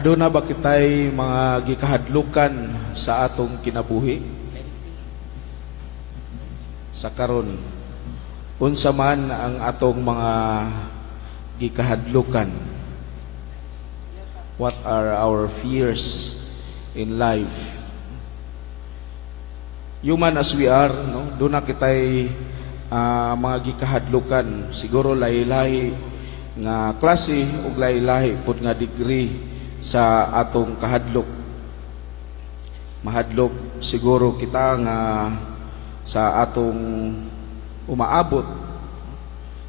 Aduna ba kitay mga gikahadlukan sa atong kinabuhi? Sa karon, unsa man ang atong mga gikahadlukan? What are our fears in life? Human as we are, no? Doon na kitay mga gikahadlukan. Siguro lahi-lahi nga klase ug lahi-lahi pud nga degree sa atong kahadlok. Mahadlok siguro kita nga sa atong umaabot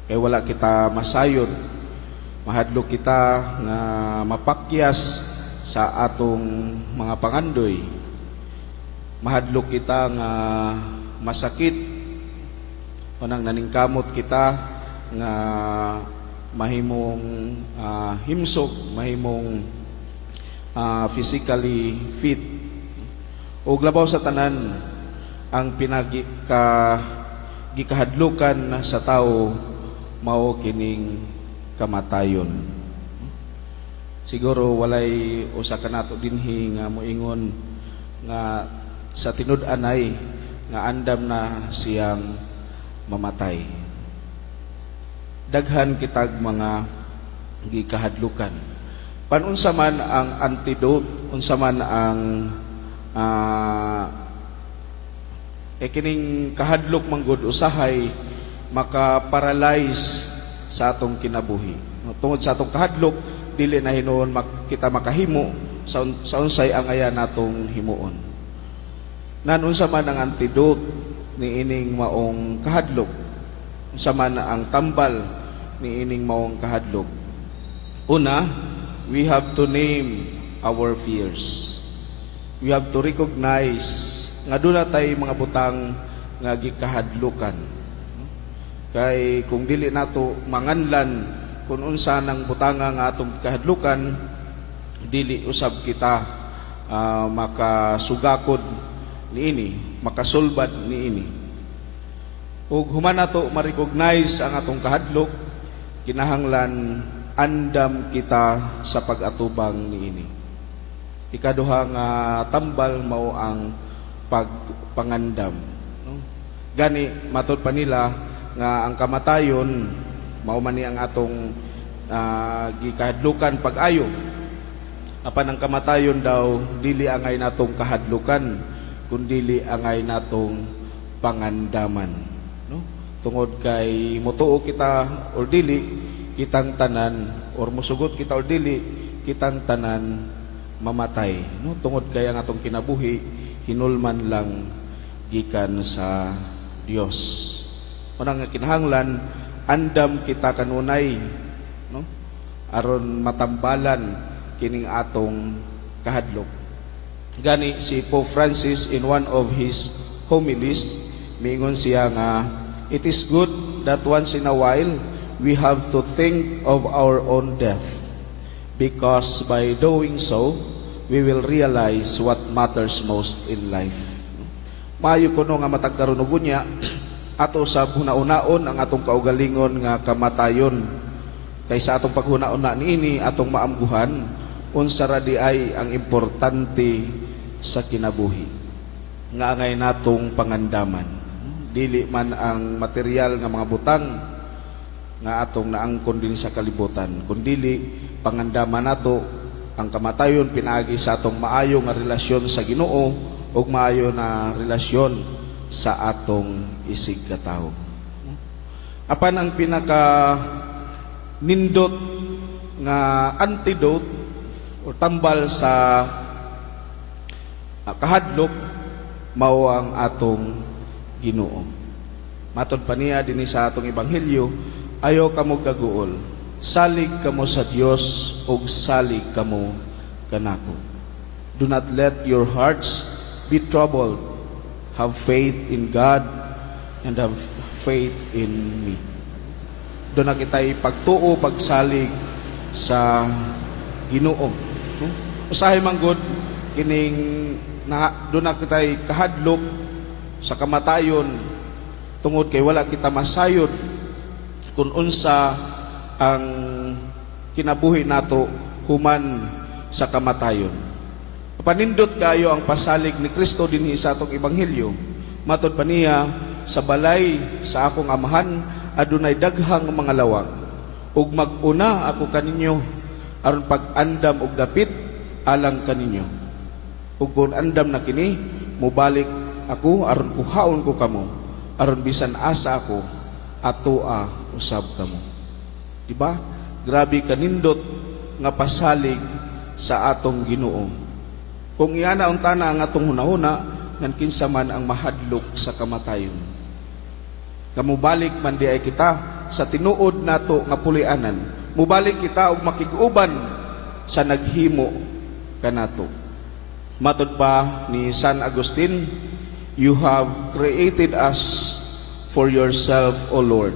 kay wala kita masayod. Mahadlok kita nga mapakyas sa atong mga pangandoy. Mahadlok kita nga masakit kanang naningkamot kita nga mahimong himsog, mahimong physically fit. O labaw sa tanan ang gikahadlukan sa tao mao kining kamatayon. Siguro walay usa ka nato dinhi nga moingon nga sa tinud-an ay nga andam na siyang mamatay. Daghan kitag mga gikahadlukan. Panunsa man ang antidote, unsa man ang kining kahadlok manggod usahay maka-paralyze sa atong kinabuhi. Tungod sa atong kahadlok, dili na hinuon kita makahimo sa unsay ang aya natong himuon. Nanunsa man ang antidote ni ining maong kahadlok, unsa man ang tambal ni ining maong kahadlok. Una, we have to name our fears. We have to recognize nga doon na tayo mga butang nga gikahadlukan. Kay kung dili nato manganlan kung unsa nang butanga nga atong kahadlukan, dili usab kita makasugakod niini, makasulbad niini. Ug human nato ma-recognize ang atong kahadlok, kinahanglan andam kita sa pag-atubang niini. Ikaduha nga tambal mao ang pagpangandam. No? Gani matud pa nila nga ang kamatayon mao man ni ang atong gikahadlukan pag-ayo. Apan ang kamatayon daw dili angay natong kahadlukan kundi angay natong pangandaman. No? Tungod kay motuo kita or dili kitang tanan or musugot kita or dili kitang tanan mamatay, no? Tungod kay ang atong kinabuhi hinulman lang gikan sa Dios. Unang nga kinahanglan andam kita kanunay, no? Aron matambalan kining atong kahadlok. Gani si Pope Francis in one of his homilies miingon siya nga it is good that once in a while we have to think of our own death, because by doing so, we will realize what matters most in life. Maayo kuno nga matag karon ug unya ato sa hunaon ang atong kaugalingon nga kamatayon. Kaysa atong paghunaon niini atong maamguhan unsa ra di ay ang importante sa kinabuhi. Nga angay natong pangandaman. Dili man ang material nga mga butang nga atong naangkon din sa kalibutan, kundili pangandaman nato ang kamatayon pinaagi sa atong maayo nga relasyon sa Ginoo ug maayo na relasyon sa atong isig ka tawo. Apan ang pinaka nindot nga antidote o tambal sa kahadlok mao ang atong Ginoo. Matod pa niya dinhi sa atong ebanghelyo, ayaw kamo gaguol, salig kamo sa Dios ug salig kamo kanako. Do not let your hearts be troubled. Have faith in God and have faith in me. Doon na kita'y pagtuo, pagsalig sa Ginoo. Usahay manggod kining doon na kita'y kahadlok sa kamatayon tungod kay wala kita masayod kung unsa ang kinabuhi nato human sa kamatayon. Panindot kayo ang pasalig ni Kristo dinhi sa atong ebanghelyo. Matod pa niya, sa balay sa akong amahan adunay daghang mga lawag, ug mag-una ako kaninyo aron pag-andam og dapit alang kaninyo. Ug kung andam na kini, mubalik ako aron kuhaon ko kamo, aron bisan asa ako atoa usab kamo. Diba? Grabe kanindot nga pasalig sa atong Ginoo. Kung iyana untana ang atong hunahuna, ngan kinsa man ang mahadlok sa kamatayon. Kamubalik man di ay kita sa tinuod nato nga pulianan. Mubalik kita og makig-uban sa naghimo kanato. Matod pa ni San Agustin, you have created us for yourself, O Lord,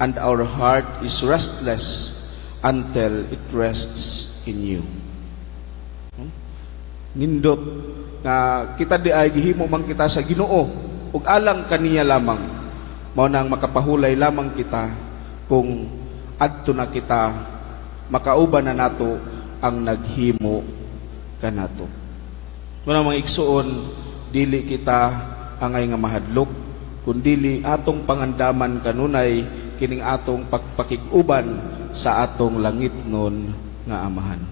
and our heart is restless until it rests in you. Nindot na kita di ay gihimo man kita sa Ginoo ug alang kaniya lamang, mao nang makapahulay lamang kita kung adto na kita makauban na nato ang naghimo kanato. Muna mga igsuon, dili kita angay nga mahadlok, kundili atong pangandaman kanunay kining atong pagpakig-uban sa atong langit nun nga amahan.